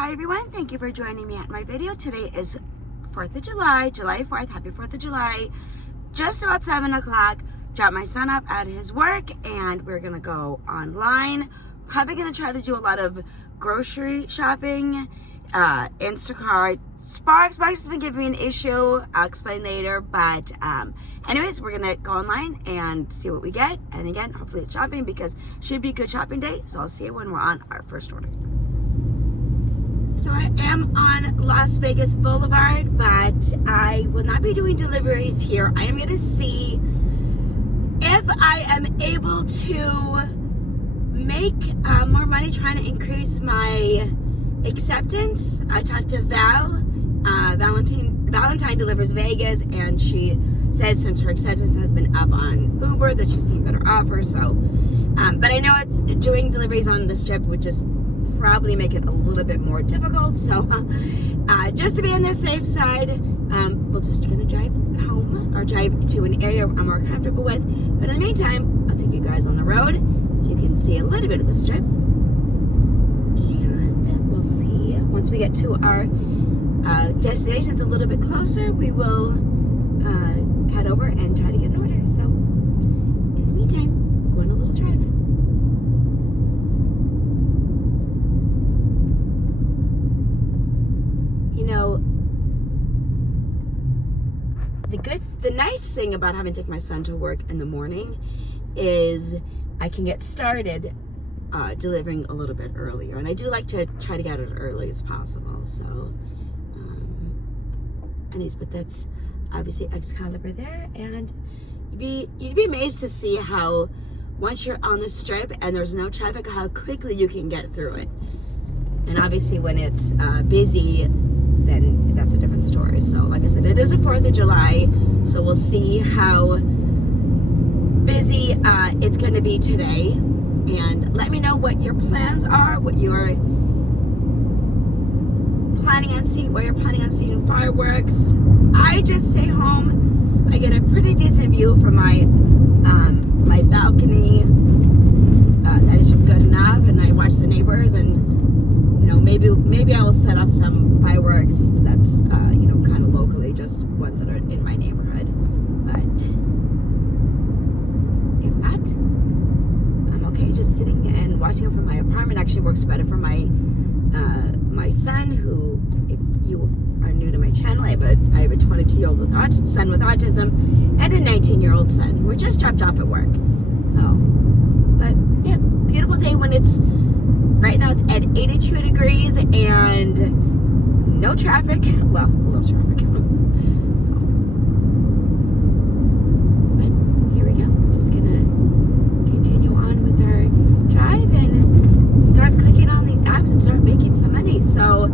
Hi everyone, thank you for joining me at my video. Today is 4th of July, July 4th. Happy 4th of July. Just about 7 o'clock. Dropped my son up at his work and we're gonna go online. Probably gonna try to do a lot of grocery shopping, Instacart. Sparks has been giving me an issue. I'll explain later, but anyways, we're gonna go online and see what we get. And again, hopefully it's shopping because it should be a good shopping day. So I'll see you when we're on our first order. So I am on Las Vegas Boulevard, but I will not be doing deliveries here. I am going to see if I am able to make more money trying to increase my acceptance. I talked to Valentine Delivers Vegas, and she says since her acceptance has been up on Uber that she's seen better offers. So, but I know doing deliveries on the strip would just probably make it a little bit more difficult, so just to be on the safe side, we're just gonna drive home or drive to an area I'm more comfortable with. But in the meantime, I'll take you guys on the road so you can see a little bit of the strip, and we'll see once we get to our destinations a little bit closer. We will head over and try to get an order. So in the meantime, we're going a little drive. You know, the nice thing about having to take my son to work in the morning is I can get started delivering a little bit earlier, and I do like to try to get it early as possible. So, anyways, but that's obviously Excalibur there, and you'd be amazed to see how once you're on the strip and there's no traffic, how quickly you can get through it. And obviously, when it's busy, then that's a different story. So like I said, it is a 4th of July, so we'll see how busy it's going to be today. And let me know what your plans are, what you're planning on seeing, where you're planning on seeing fireworks. I just stay home. I get a pretty decent view from my my balcony. That is just good enough, and I watch the neighbors, and you know, maybe I will set up some fireworks that's you know, kind of locally, just ones that are in my neighborhood. But if not, I'm okay just sitting and watching it from my apartment. Actually works better for my my son, who, if you are new to my channel, I have a 22-year-old son with autism and a 19-year-old son who were just dropped off at work. So, but yeah, beautiful day when it's right now. It's at 82 degrees and no traffic. Well, a little traffic. But here we go. We're just gonna continue on with our drive and start clicking on these apps and start making some money. So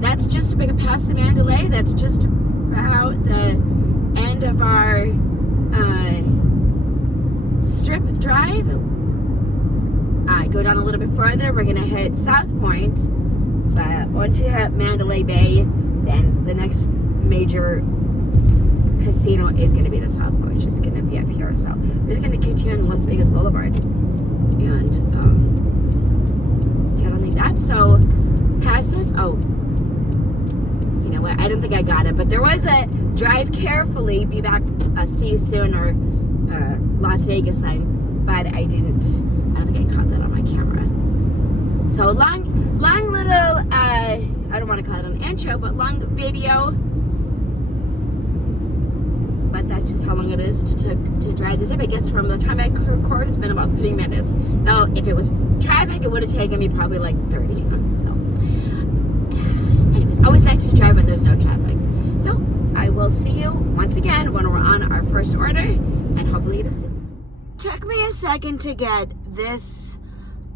that's just past the Mandalay. That's just about the end of our strip drive. Go down a little bit further, we're gonna hit South Point, but once you hit Mandalay Bay, then the next major casino is gonna be the South Point. It's just gonna be up here. So we're just gonna continue on Las Vegas Boulevard and get on these apps. So past this, oh, you know what, I don't think I got it, but there was a drive carefully, be back, see you soon, or Las Vegas sign, but I don't think I caught that on my camera. So long little, I don't want to call it an intro, but long video. But that's just how long it is to drive this up. I guess from the time I record, it's been about 3 minutes. Now, if it was traffic, it would have taken me probably like 30. So, anyways, always nice to drive when there's no traffic. So, I will see you once again when we're on our first order, and hopefully it'll soon. Took me a second to get this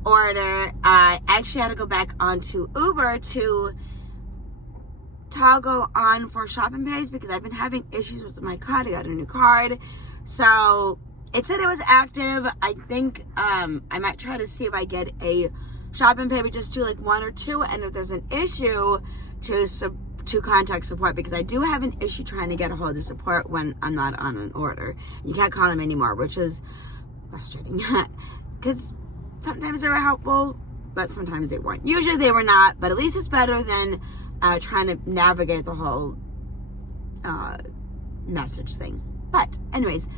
order. I actually had to go back onto Uber to toggle on for shopping pays because I've been having issues with my card. I got a new card, so it said it was active. I think I might try to see if I get a shopping pay, but just do like 1 or 2, and if there's an issue to contact support, because I do have an issue trying to get a hold of support when I'm not on an order. You can't call them anymore, which is frustrating because sometimes they're helpful, but sometimes they weren't. Usually they were not, but at least it's better than trying to navigate the whole message thing. But anyways,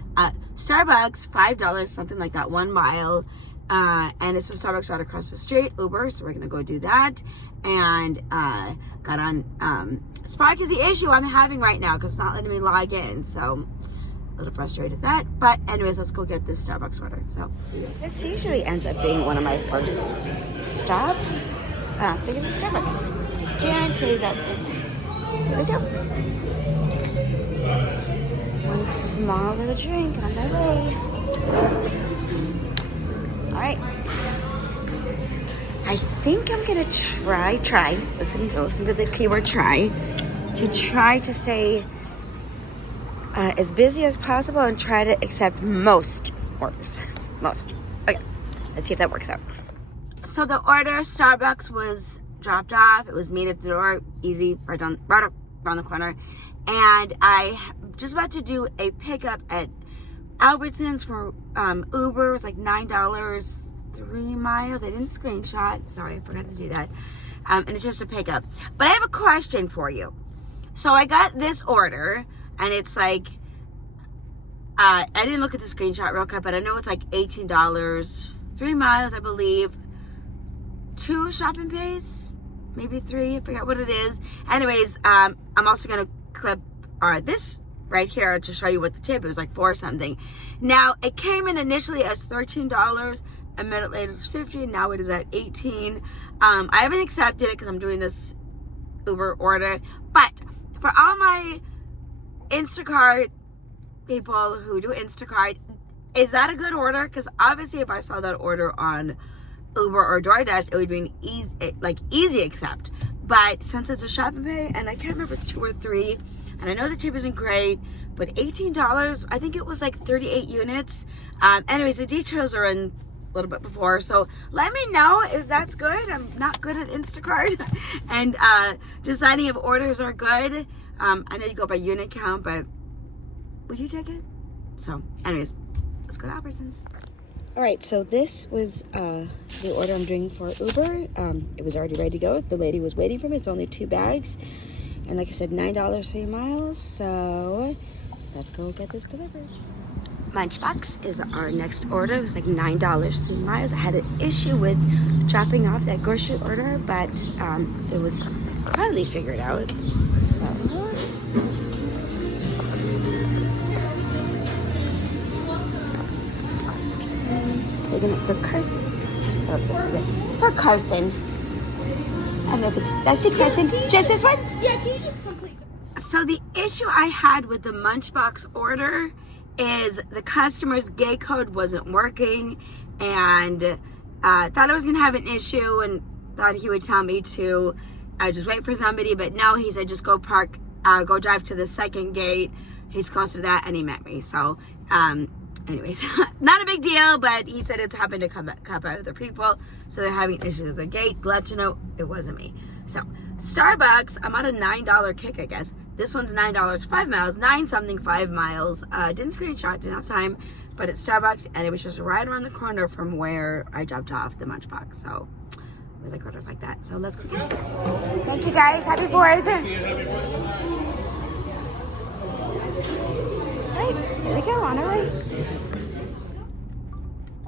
Starbucks, $5, something like that, 1 mile. And it's a Starbucks right across the street, Uber, so we're gonna go do that. And got on Spark is the issue I'm having right now because it's not letting me log in, so a little frustrated with that. But anyways, let's go get this Starbucks order. So see you. This usually ends up being one of my first stops because it's Starbucks. I guarantee that's it. Here we go. One small little drink on my way. All right. I think I'm gonna try. Listen to the keyword try. To try to stay as busy as possible and try to accept most orders. Most. Okay. Let's see if that works out. So the order, Starbucks, was dropped off. It was made at the door, easy, right around the corner. And I just about to do a pickup at Albertsons for Uber. It was like $9, 3 miles. I didn't screenshot. Sorry, I forgot to do that. And it's just a pickup. But I have a question for you. So I got this order, and it's like, I didn't look at the screenshot real quick, but I know it's like $18, 3 miles, I believe. 2 shopping pays, maybe 3, I forget what it is. Anyways, I'm also gonna clip this right here to show you what the tip. It was like 4 something. Now it came in initially as $13. A minute later it's 15. Now it is at 18. I haven't accepted it because I'm doing this Uber order. But for all my Instacart people who do Instacart, is that a good order? Because obviously if I saw that order on Uber or DoorDash, it would be an easy accept. But since it's a shopping pay, and I can't remember if it's 2 or 3, and I know the tip isn't great, but $18, I think it was like 38 units. Anyways, the details are in a little bit before, so let me know if that's good. I'm not good at Instacart and deciding if orders are good. I know you go by unit count, but would you take it? So anyways, let's go to Albertsons. All right, so this was the order I'm doing for Uber. It was already ready to go. The lady was waiting for me. It's only 2 bags. And like I said, $9, 3 miles. So let's go get this delivered. Lunchbox is our next order. It was like $9, 3 miles. I had an issue with dropping off that grocery order, but it was finally figured out. So taking it for Carson. So this is it for Carson. I don't know if that's the question. Just this one? Yeah, can you just complete it? So the issue I had with the Lunchbox order is the customer's gate code wasn't working, and thought I was gonna have an issue and thought he would tell me to just wait for somebody, but no, he said just go go drive to the second gate. He's close to that, and he met me. So anyways, not a big deal, but he said it's happened to come by other people, so they're having issues with the gate. Glad to know it wasn't me. So Starbucks, I'm on a $9 kick, I guess. This one's $9, 5 miles, 9 something, 5 miles. Didn't screenshot, didn't have time, but it's Starbucks, and it was just right around the corner from where I dropped off the Lunchbox. So we like orders like that. So let's go get it. Thank you guys. Happy 4th. Right, here we go, on our way.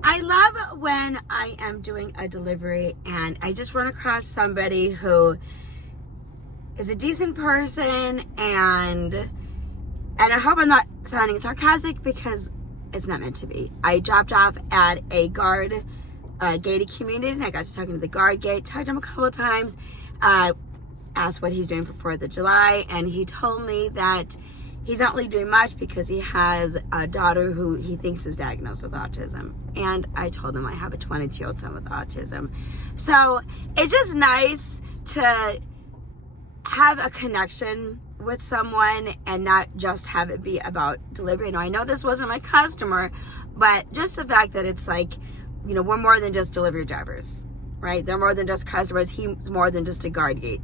I love when I am doing a delivery and I just run across somebody who is a decent person, and I hope I'm not sounding sarcastic because it's not meant to be. I dropped off at a guard gated community, and I got to talking to the guard gate, talked to him a couple of times, asked what he's doing for 4th of July, and he told me that he's not really doing much because he has a daughter who he thinks is diagnosed with autism. And I told him I have a 22-year-old son with autism. So it's just nice to have a connection with someone and not just have it be about delivery. Now, I know this wasn't my customer, but just the fact that it's like, you know, we're more than just delivery drivers, right? They're more than just customers. He's more than just a guard gate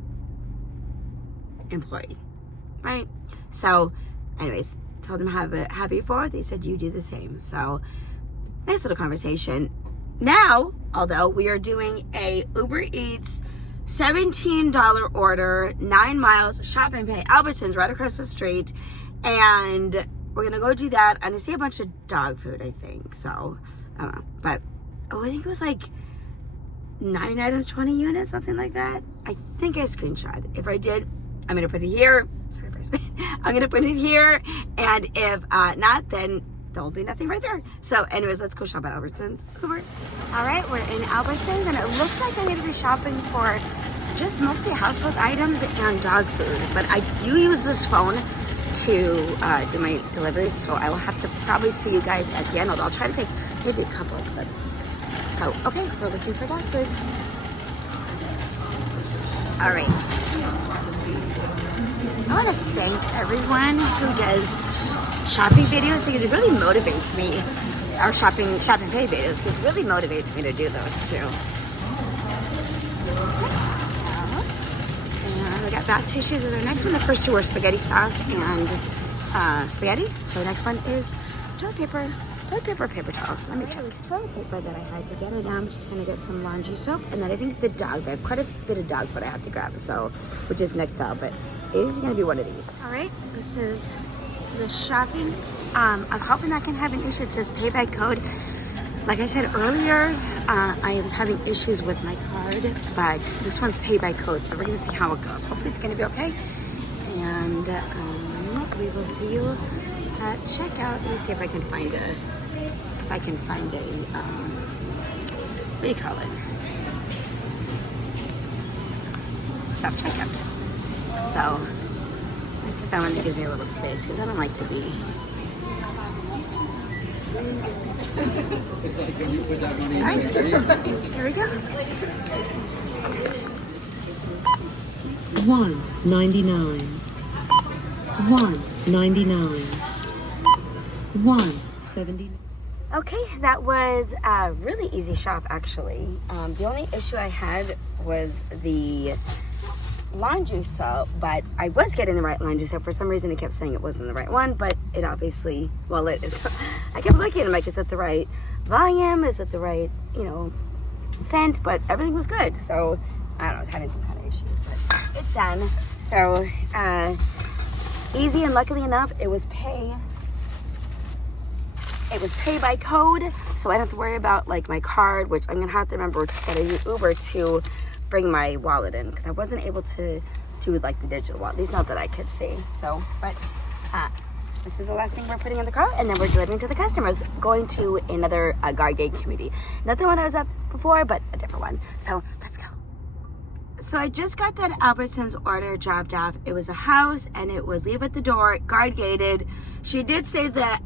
employee, right? So anyways, told him have a happy 4th. He said, you do the same. So nice little conversation. Now although we are doing a Uber Eats $17 order, 9 miles, shop and pay, Albertsons right across the street, and we're gonna go do that. And I see a bunch of dog food, I think, so I don't know, but I think it was like 9 items, 20 units, something like that. I think I screenshot. If I did, I'm gonna put it here. Sorry for spit. I'm gonna put it here, and if not, then there'll be nothing right there. So anyways, let's go shop at Albertsons. Uber. All right, we're in Albertsons, and it looks like I'm gonna be shopping for just mostly household items and dog food, but I do use this phone to do my deliveries, so I will have to probably see you guys at the end, although I'll try to take maybe a couple of clips. So, okay, we're looking for dog food. All right. I want to thank everyone who does shopping videos because it really motivates me. Our shopping pay videos, because it really motivates me to do those too. And we got bath tissues as our next one. The first two were spaghetti sauce and spaghetti. So the next one is toilet paper. Toilet paper, paper towels. Let me check. It was toilet paper that I had to get, and now I'm just gonna get some laundry soap, and then I think the dog. I have quite a bit of dog food I have to grab, so which is next out, but it is gonna be one of these. All right, this is the shopping. I'm hoping that can have an issue. It says payback code. Like I said earlier, I was having issues with my card, but this one's pay by code, so we're gonna see how it goes. Hopefully it's gonna be okay, and we will see you at checkout. Let me see if I can find a, what do you call it? Self-checkout. So I think that one gives me a little space because I don't like to be. All right, here we go. $1.99. $1.99. $1.79. Okay, that was a really easy shop actually. The only issue I had was the laundry soap, but I was getting the right laundry soap. For some reason it kept saying it wasn't the right one, but it obviously, well, it is. I kept looking at it like, is it the right volume? Is it the right, scent? But everything was good. So I don't know, I was having some kind of issues, but it's done. So easy, and luckily enough, it was pay by code, so I don't have to worry about like my card, which I'm gonna have to remember to get a Uber to bring my wallet in, because I wasn't able to do like the digital wallet, at least not that I could see. So, but this is the last thing we're putting in the car, and then we're delivering to the customers, going to another guard gate community. Not the one I was at before, but a different one. So let's go. So I just got that Albertsons order dropped off. It was a house, and it was leave at the door, guard gated. She did say that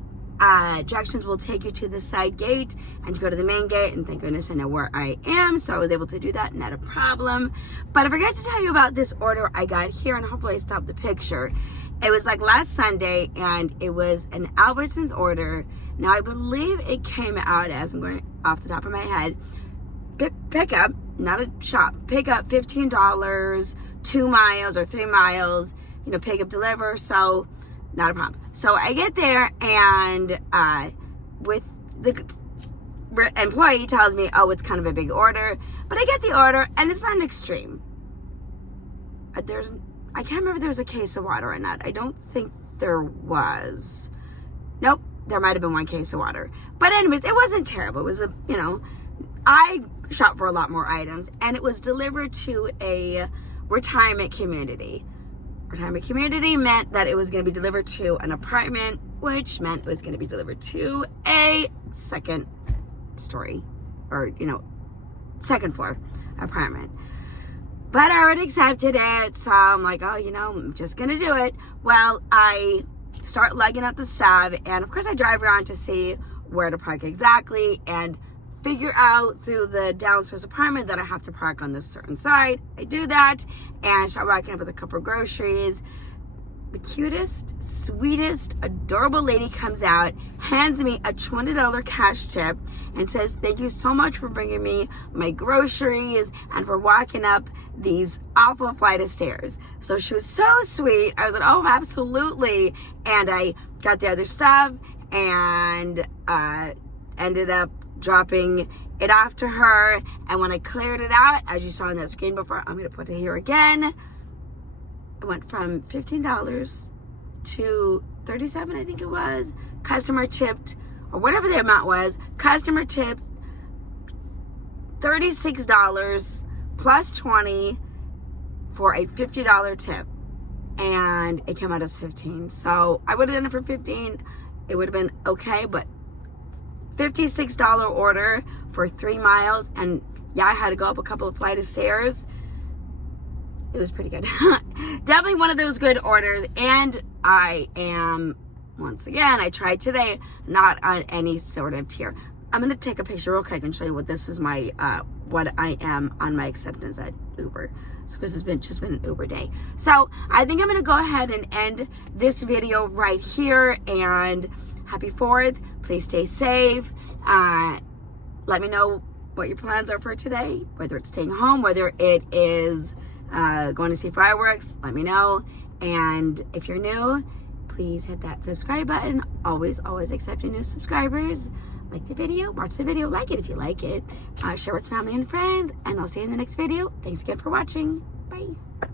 directions will take you to the side gate and to go to the main gate, and thank goodness I know where I am, so I was able to do that, not a problem. But I forgot to tell you about this order I got here, and hopefully I stopped the picture. It was like last Sunday, and it was an Albertsons order. Now I believe it came out as, I'm going off the top of my head, pick up, not a shop, pick up $15, 2 miles or 3 miles, pick up, deliver, so not a problem. So I get there, and with the employee tells me, oh, it's kind of a big order, but I get the order, and it's not an extreme. I can't remember if there was a case of water or not. I don't think there was. Nope, there might have been 1 case of water. But anyways, it wasn't terrible. It was I shop for a lot more items, and it was delivered to a retirement community. Retirement community meant that it was going to be delivered to an apartment, which meant it was going to be delivered to a second story, or second floor apartment. But I already accepted it, so I'm like, oh, I'm just going to do it. Well, I start lugging up the stuff, and of course I drive around to see where to park exactly, and figure out through the downstairs apartment that I have to park on this certain side. I do that, and start walking up with a couple of groceries. The cutest, sweetest, adorable lady comes out, hands me a $20 cash tip, and says, thank you so much for bringing me my groceries and for walking up these awful flight of stairs. So she was so sweet. I was like, oh, absolutely. And I got the other stuff, and ended up dropping it off to her. And when I cleared it out, as you saw on that screen before, I'm going to put it here again. It went from $15 to $37, I think it was. Customer tipped, or whatever the amount was, customer tipped $36 plus 20 for a $50 tip. And it came out as 15. So I would have done it for 15. It would have been okay, but $56 order for 3 miles. And yeah, I had to go up a couple of flights of stairs. It was pretty good. Definitely one of those good orders. And I am, once again, I tried today, not on any sort of tier. I'm going to take a picture real quick and show you what this is my, what I am on my acceptance at Uber. So this has been just been an Uber day. So I think I'm going to go ahead and end this video right here. And happy 4th. Please stay safe. Let me know what your plans are for today, whether it's staying home, whether it is going to see fireworks. Let me know. And if you're new, please hit that subscribe button. Always accepting new subscribers. Like the video, watch the video, like it if you like it. Share with family and friends, and I'll see you in the next video. Thanks again for watching. Bye.